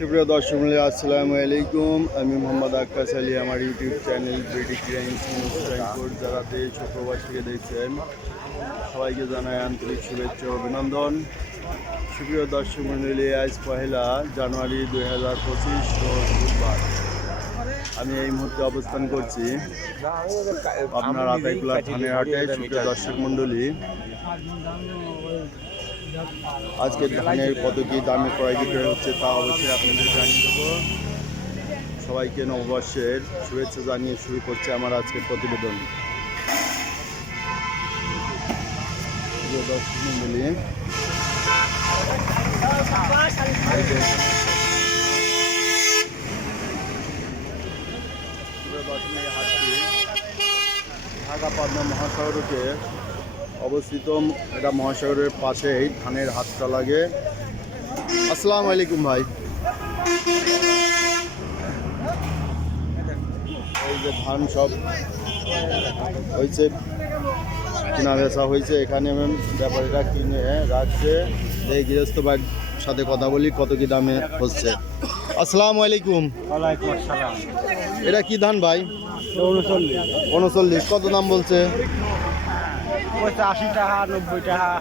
সুপ্রিয় দর্শক মূল্য আসসালামু আলাইকুম। আমি মোহাম্মদ আক্কাস আলী, আমার ইউটিউব চ্যানেল ব্রিটিশ ফ্রাঙ্কফুট যারা দেশ ও প্রবাস থেকে দেখছেন। সবাইকে জানাই আন্তরিক শুভেচ্ছা অভিনন্দন। সুপ্রিয় দর্শক মণ্ডলী আজ পহেলা জানুয়ারি দুই হাজার পঁচিশ বুধবার। আমি এই মুহূর্তে অবস্থান করছি আপনার আতাইকুলা থানের হাটে। সুপ্রিয় দর্শক মণ্ডলী আজকে ধানের কত কি দামে ক্রয় বিক্রয় হচ্ছে তা অবশ্যই আপনাদের জানিয়ে দেবো সবাইকে নববর্ষের শুভেচ্ছা জানিয়ে শুরু করছে আমার আজকের প্রতিবেদন ঢাকা পাবনা মহাসড়কে অবস্থিত এটা মহাসাগরের পাশেই ধানের হাতটা লাগে। আসসালামু আলাইকুম ভাই। এই যে ধান সব হয়েছে কেনা বেচা হয়েছে এখানে আমি ব্যাপারীরা কিনে রাখছে। এই গৃহস্থ বাড়ির সাথে কথা বলি কত কি দামে হচ্ছে। আসসালামু আলাইকুম। এটা কি ধান ভাই? উনচল্লিশ কত দাম বলছে?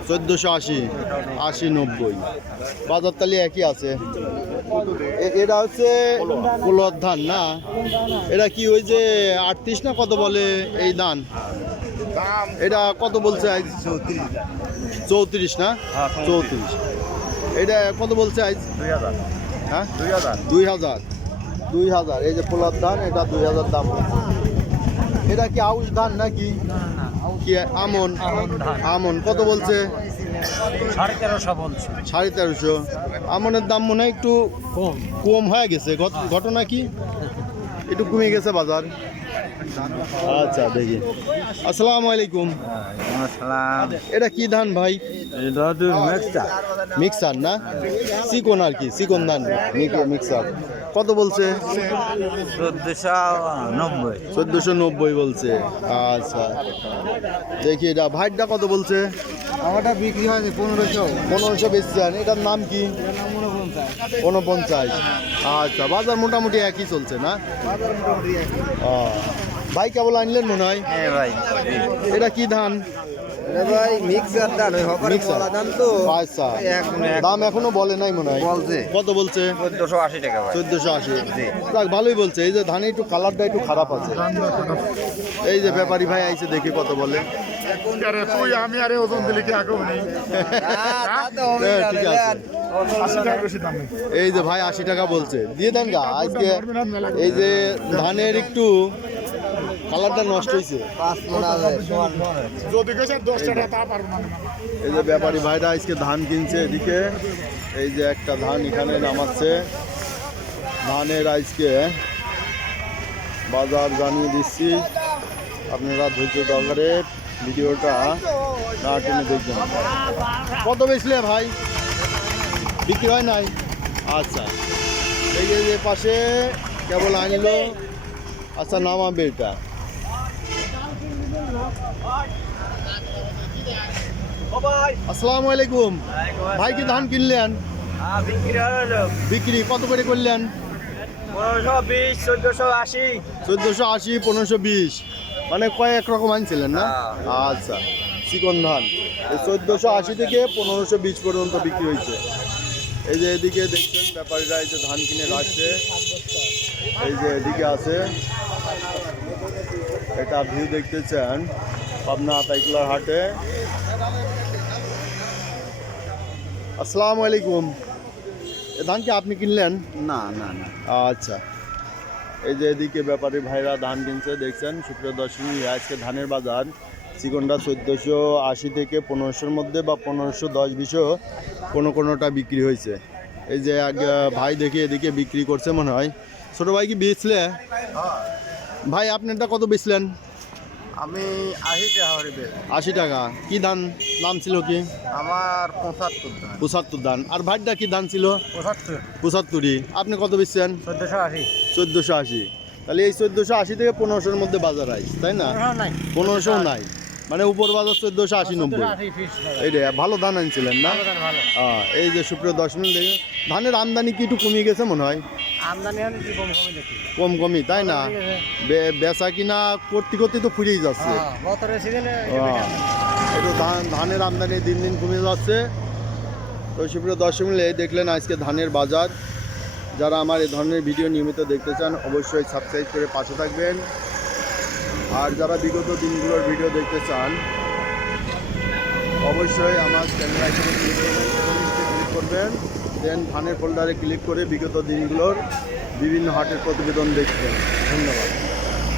চোদ্দোশো আশি আশি, নব্বই। বাজার একই আছে। এটা হচ্ছে ধান না? এটা কি ওই যে আটত্রিশ না কত বলে এই ধান? এটা কত বলছে চৌত্রিশ না? চৌত্রিশ। এটা কত বলছে আজ হ্যাঁ? দুই হাজার। দুই হাজার। দুই হাজার এই যে পোলার ধান, এটা দুই হাজার দাম। এটা কি আউশ ধান নাকি? কি আমন? আমন কত বলছে? সাড়ে তেরোশো বলছে। সাড়ে তেরোশো। আমনের দাম মনে হয় একটু কম। কম হয়ে গেছে। ঘটনা কি? একটু কমে গেছে বাজার। আচ্ছা দেখি। আসসালামু আলাইকুম। এটা কি ধান ভাই? মিক্সার। না? চিকন আর কি চিকন ধান। মিক্সার। কত বলছে? চোদ্দশো নব্বই। বলছে। আচ্ছা। দেখি এটা। ভাইটটা কত বলছে? আমারটা বিক্রি হয়েছে পনেরোশো। পনেরোশো বেচছেন এটার নাম কি? উনপঞ্চাশ আচ্ছা বাজার মোটামুটি একই চলছে না? ও ভাই কেবল আনলেন মনে হয়? হ্যাঁ ভাই। এটা কি ধান? ভাই মিক্সার তো। আচ্ছা। এখন দাম এখনও বলে নাই মনে হয়। বলছে। কত বলছে? চোদ্দশো আশি টাকা চোদ্দশো আশি। যাক ভালোই বলছে। এই যে ধানে একটু কালারটা একটু খারাপ আছে। এই যে ব্যাপারী ভাই আইছে দেখি কত বলে। তুই আমি আরে ওজন দিলে কি আগে হ্যাঁ, ঠিক আছে। এই যে ভাই আশি টাকা বলছে। দিয়ে দেন গা আজকে এই যে ধানের একটু কালারটা নষ্ট হয়েছে এই যে ব্যাপারী ভাইরা আজকে ধান কিনছে এদিকে। এই যে একটা ধান এখানে নামাচ্ছে। ধানের আজকে বাজার জানিয়ে দিচ্ছি। আপনারা ধৈর্য সহকারে ভিডিওটা না টেনে দেখবেন। কত বেচলে ভাই? বিক্রি হয় নাই? আচ্ছা। এই যে পাশে কেবল আনলো। আচ্ছা নামাবে এটা। আসসালামু আলাইকুম। ভাই কি ধান কিনলেন? বিক্রি কত করে করলেন? পনেরোশো বিশ চোদ্দশো আশি চোদ্দোশো আশি পনেরোশো বিশ। মানে কয়েক রকম আনছিলেন না? আচ্ছা চিকন ধান। চোদ্দোশো আশি থেকে পনেরোশো বিশ পর্যন্ত বিক্রি হয়েছে। এই যে এদিকে দেখছেন ব্যাপারীরা এই যে ধান কিনে রাখছে। এই যে এদিকে আছে। এটা ভিউ দেখতে চান পাবনা আতাইকুলার হাটে। আসসালামু আলাইকুম। এ ধান কি আপনি কিনলেন? না না না। আচ্ছা। এই যে এদিকে ব্যাপারী ভাইরা ধান কিনছে দেখছেন? সুপ্রিয় দর্শনী আজকে ধানের বাজার। চিকনটা চোদ্দোশো আশি থেকে পনেরোশোর মধ্যে বা পনেরোশো দশ বিশও কোনো কোনোটা বিক্রি হয়েছে। এই যে এক ভাই দেখে এদিকে বিক্রি করছে মনে হয়। ছোটো ভাই কি বেচলে? ভাই আপনারটা কত বেচলেন? আমি আশি টাকা আশি টাকা। কি ধান? নাম ছিল কি? আমার পঁচাত্তর দাম পঁচাত্তর ধান। আর ভাইটা কি ধান ছিল? পঁচাত্তর। পঁচাত্তরই। আপনি কত বেচছেন? চোদ্দশো আশি। চোদ্দোশো আশি। তাহলে এই চোদ্দোশো আশি থেকে পনেরোশোর মধ্যে বাজার আইস তাই না? পনেরোশো নাই। মানে উপর বাজার চোদ্দোশো আশি নব্বই এই রে ভালো ধান আনছিলেন না? এই যে সুপ্রিয় দর্শক দেখে ধানের আমদানি কি একটু কমিয়ে গেছে মনে হয়? কম কমে কমই তাই না? বেচা কিনা করতে করতে তো ফুরিয়ে যাচ্ছে। হ্যাঁ, একটু ধান ধানের আমদানি দিন দিন কমে যাচ্ছে। তো সুপ্রিয় দর্শক মিলে এই দেখলেন আজকে ধানের বাজার। যারা আমার এই ধরনের ভিডিও নিয়মিত দেখতে চান অবশ্যই সাবস্ক্রাইব করে পাশে থাকবেন। আর যারা বিগত দিনগুলোর ভিডিও দেখতে চান, অবশ্যই আমার চ্যানেল ক্লিক ক্লিক করবেন। দেন ধানের ফোল্ডারে ক্লিক করে বিগত দিনগুলোর বিভিন্ন হাটের প্রতিবেদন দেখবেন। ধন্যবাদ।